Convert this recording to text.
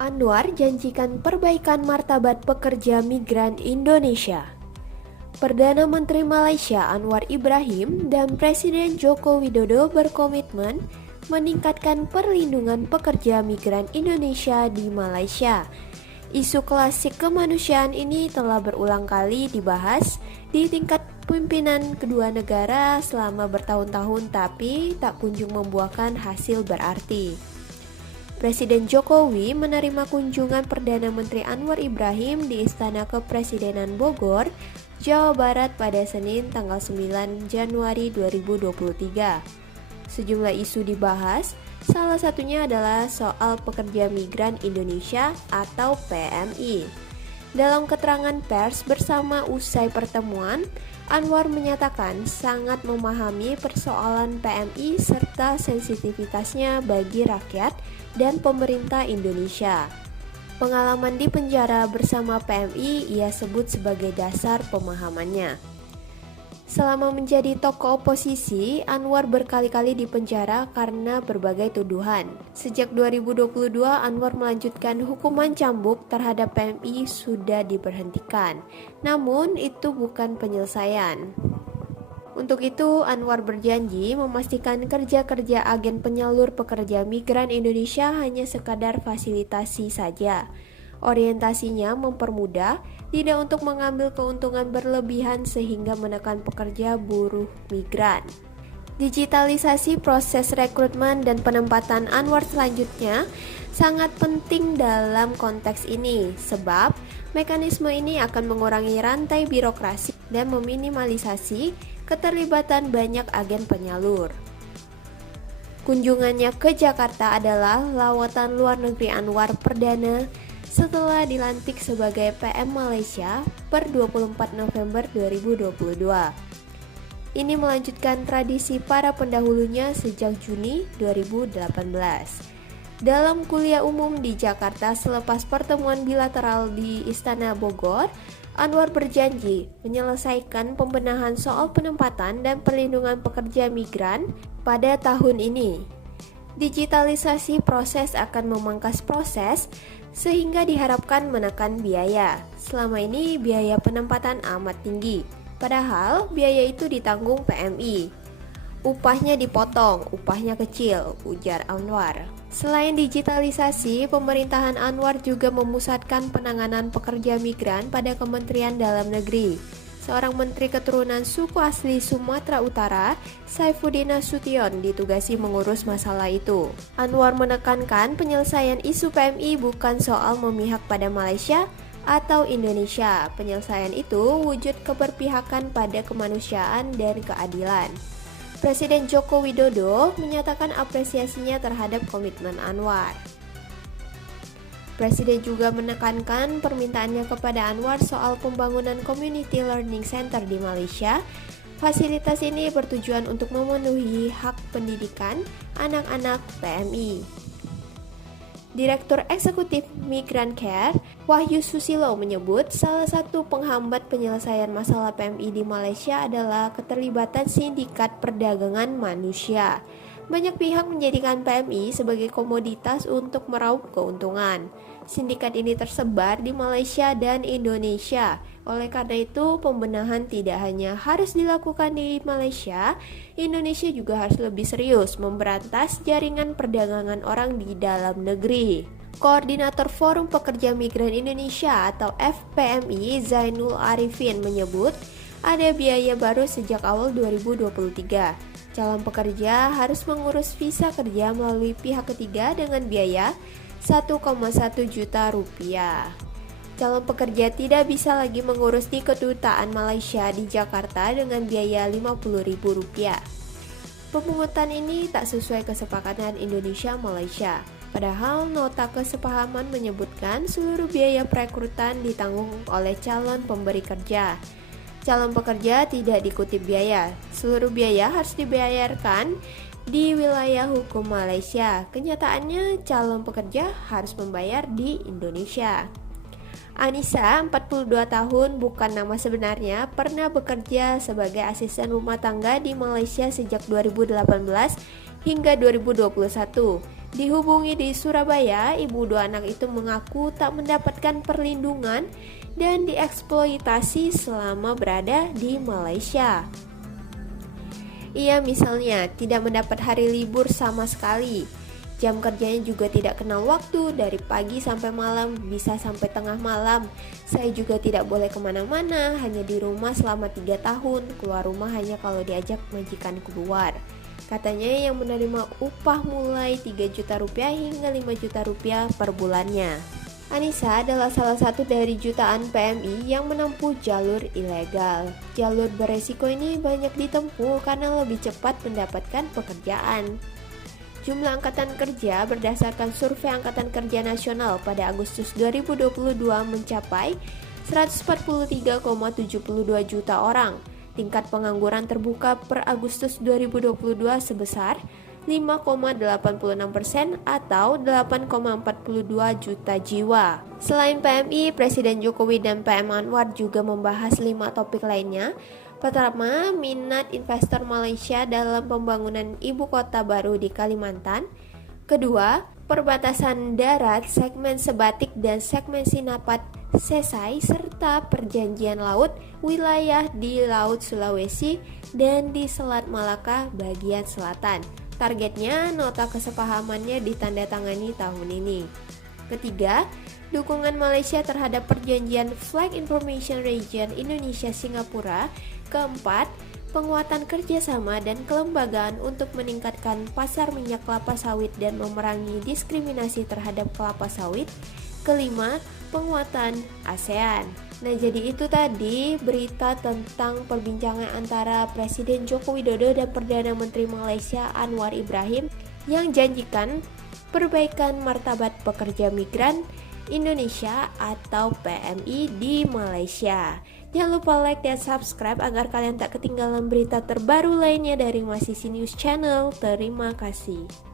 Anwar janjikan perbaikan martabat pekerja migran Indonesia. Perdana Menteri Malaysia Anwar Ibrahim dan Presiden Joko Widodo berkomitmen meningkatkan perlindungan pekerja migran Indonesia di Malaysia. Isu klasik kemanusiaan ini telah berulang kali dibahas di tingkat pimpinan kedua negara selama bertahun-tahun, tapi tak kunjung membuahkan hasil berarti. Presiden Jokowi menerima kunjungan Perdana Menteri Anwar Ibrahim di Istana Kepresidenan Bogor, Jawa Barat pada Senin tanggal 9 Januari 2023. Sejumlah isu dibahas, salah satunya adalah soal pekerja migran Indonesia atau PMI. Dalam keterangan pers bersama usai pertemuan, Anwar menyatakan sangat memahami persoalan PMI serta sensitivitasnya bagi rakyat dan pemerintah Indonesia. Pengalaman di penjara bersama PMI ia sebut sebagai dasar pemahamannya. Selama menjadi tokoh oposisi, Anwar berkali-kali dipenjara karena berbagai tuduhan. Sejak 2022, Anwar melanjutkan hukuman cambuk terhadap PMI sudah diberhentikan. Namun, itu bukan penyelesaian. Untuk itu, Anwar berjanji memastikan kerja-kerja agen penyalur pekerja migran Indonesia hanya sekadar fasilitasi saja. Orientasinya mempermudah, tidak untuk mengambil keuntungan berlebihan sehingga menekan pekerja buruh migran. Digitalisasi proses rekrutmen dan penempatan Anwar selanjutnya sangat penting dalam konteks ini, sebab mekanisme ini akan mengurangi rantai birokrasi dan meminimalisasi keterlibatan banyak agen penyalur. Kunjungannya ke Jakarta adalah lawatan luar negeri Anwar perdana setelah dilantik sebagai PM Malaysia per 24 November 2022. Ini melanjutkan tradisi para pendahulunya sejak Juni 2018. Dalam kuliah umum di Jakarta selepas pertemuan bilateral di Istana Bogor, Anwar berjanji menyelesaikan pembenahan soal penempatan dan perlindungan pekerja migran pada tahun ini. Digitalisasi proses akan memangkas proses sehingga diharapkan menekan biaya. Selama ini biaya penempatan amat tinggi, padahal biaya itu ditanggung PMI. Upahnya dipotong, upahnya kecil, ujar Anwar. Selain digitalisasi, pemerintahan Anwar juga memusatkan penanganan pekerja migran pada Kementerian Dalam Negeri. Seorang menteri keturunan suku asli Sumatera Utara, Saifuddin Nasution, ditugasi mengurus masalah itu. Anwar menekankan penyelesaian isu PMI bukan soal memihak pada Malaysia atau Indonesia. Penyelesaian itu wujud keberpihakan pada kemanusiaan dan keadilan. Presiden Joko Widodo menyatakan apresiasinya terhadap komitmen Anwar. Presiden juga menekankan permintaannya kepada Anwar soal pembangunan Community Learning Center di Malaysia. Fasilitas ini bertujuan untuk memenuhi hak pendidikan anak-anak PMI. Direktur Eksekutif Migran Care, Wahyu Susilo menyebut salah satu penghambat penyelesaian masalah PMI di Malaysia adalah keterlibatan sindikat perdagangan manusia. Banyak pihak menjadikan PMI sebagai komoditas untuk meraup keuntungan. Sindikat ini tersebar di Malaysia dan Indonesia. Oleh karena itu, pembenahan tidak hanya harus dilakukan di Malaysia, Indonesia juga harus lebih serius memberantas jaringan perdagangan orang di dalam negeri. Koordinator Forum Pekerja Migran Indonesia atau FPMI Zainul Arifin menyebut ada biaya baru sejak awal 2023. Calon pekerja harus mengurus visa kerja melalui pihak ketiga dengan biaya 1,1 juta rupiah. Calon pekerja tidak bisa lagi mengurus di kedutaan Malaysia di Jakarta dengan biaya Rp50.000. Pemungutan ini tak sesuai kesepakatan Indonesia-Malaysia. Padahal nota kesepahaman menyebutkan seluruh biaya perekrutan ditanggung oleh calon pemberi kerja. Calon pekerja tidak dikutip biaya. Seluruh biaya harus dibayarkan di wilayah hukum Malaysia. Kenyataannya calon pekerja harus membayar di Indonesia. Anissa, 42 tahun, bukan nama sebenarnya, pernah bekerja sebagai asisten rumah tangga di Malaysia sejak 2018 hingga 2021. Dihubungi di Surabaya, ibu dua anak itu mengaku tak mendapatkan perlindungan dan dieksploitasi selama berada di Malaysia. Ia misalnya tidak mendapat hari libur sama sekali. Jam kerjanya juga tidak kenal waktu, dari pagi sampai malam, bisa sampai tengah malam. Saya juga tidak boleh kemana-mana, hanya di rumah selama 3 tahun. Keluar rumah hanya kalau diajak majikan keluar. Katanya yang menerima upah mulai 3 juta rupiah hingga 5 juta rupiah per bulannya. Anissa adalah salah satu dari jutaan PMI yang menempuh jalur ilegal. Jalur beresiko ini banyak ditempuh karena lebih cepat mendapatkan pekerjaan. Jumlah angkatan kerja berdasarkan survei Angkatan Kerja Nasional pada Agustus 2022 mencapai 143,72 juta orang. Tingkat pengangguran terbuka per Agustus 2022 sebesar 5,86% atau 8,42 juta jiwa. Selain PMI, Presiden Jokowi dan PM Anwar juga membahas 5 topik lainnya. Pertama, minat investor Malaysia dalam pembangunan ibu kota baru di Kalimantan. Kedua, perbatasan darat, segmen Sebatik dan segmen Sinapat selesai, serta perjanjian laut wilayah di Laut Sulawesi dan di Selat Malaka bagian selatan. Targetnya nota kesepahamannya ditandatangani tahun ini. Ketiga, dukungan Malaysia terhadap perjanjian Flag Information Region Indonesia-Singapura. Keempat, penguatan kerjasama dan kelembagaan untuk meningkatkan pasar minyak kelapa sawit dan memerangi diskriminasi terhadap kelapa sawit. Kelima, penguatan ASEAN. Nah, jadi itu tadi berita tentang perbincangan antara Presiden Joko Widodo dan Perdana Menteri Malaysia Anwar Ibrahim yang janjikan perbaikan martabat pekerja migran Indonesia atau PMI di Malaysia. Jangan lupa like dan subscribe agar kalian tak ketinggalan berita terbaru lainnya dari Masisi News Channel. Terima kasih.